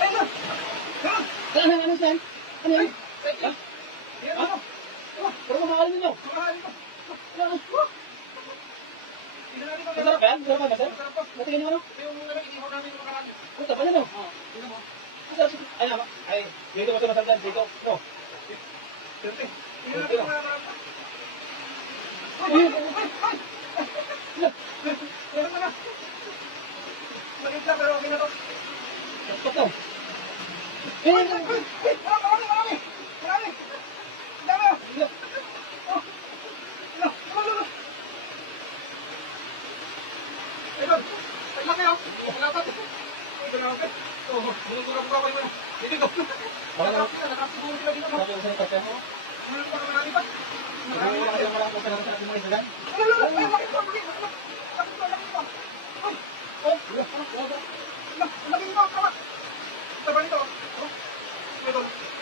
Ano yan? Ano yan? Ha? Ha? Pero mamahalin ninyo. Masarap yan? Masarap ba, sir? Natingin nyo ano? Punta pa yan, no? Masarap. Ay, naman. Ay, dito masarap masarap dyan. Dito. No. Dito. Sakot daw.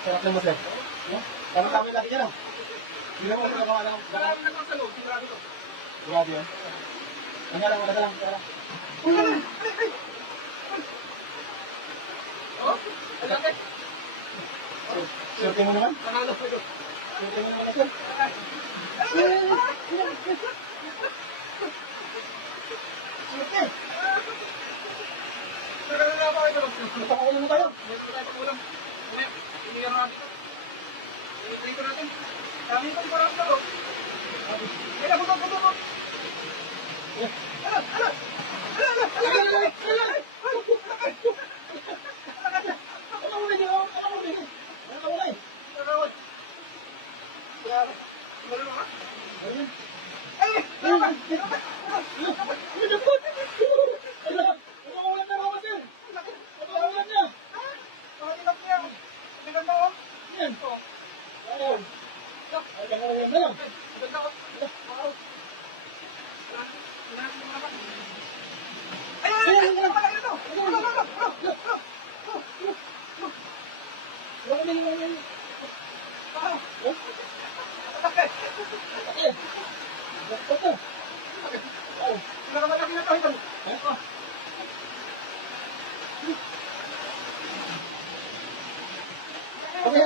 Sarap naman, sir. Parang kami lagi niya, no? Hindi mo kasi nagawa ng... Grabe yun. Kanya lang, wala lang. Swerte mo naman? Swerte mo naman, sir. Swerte! Napakakulang na tayo. Okay,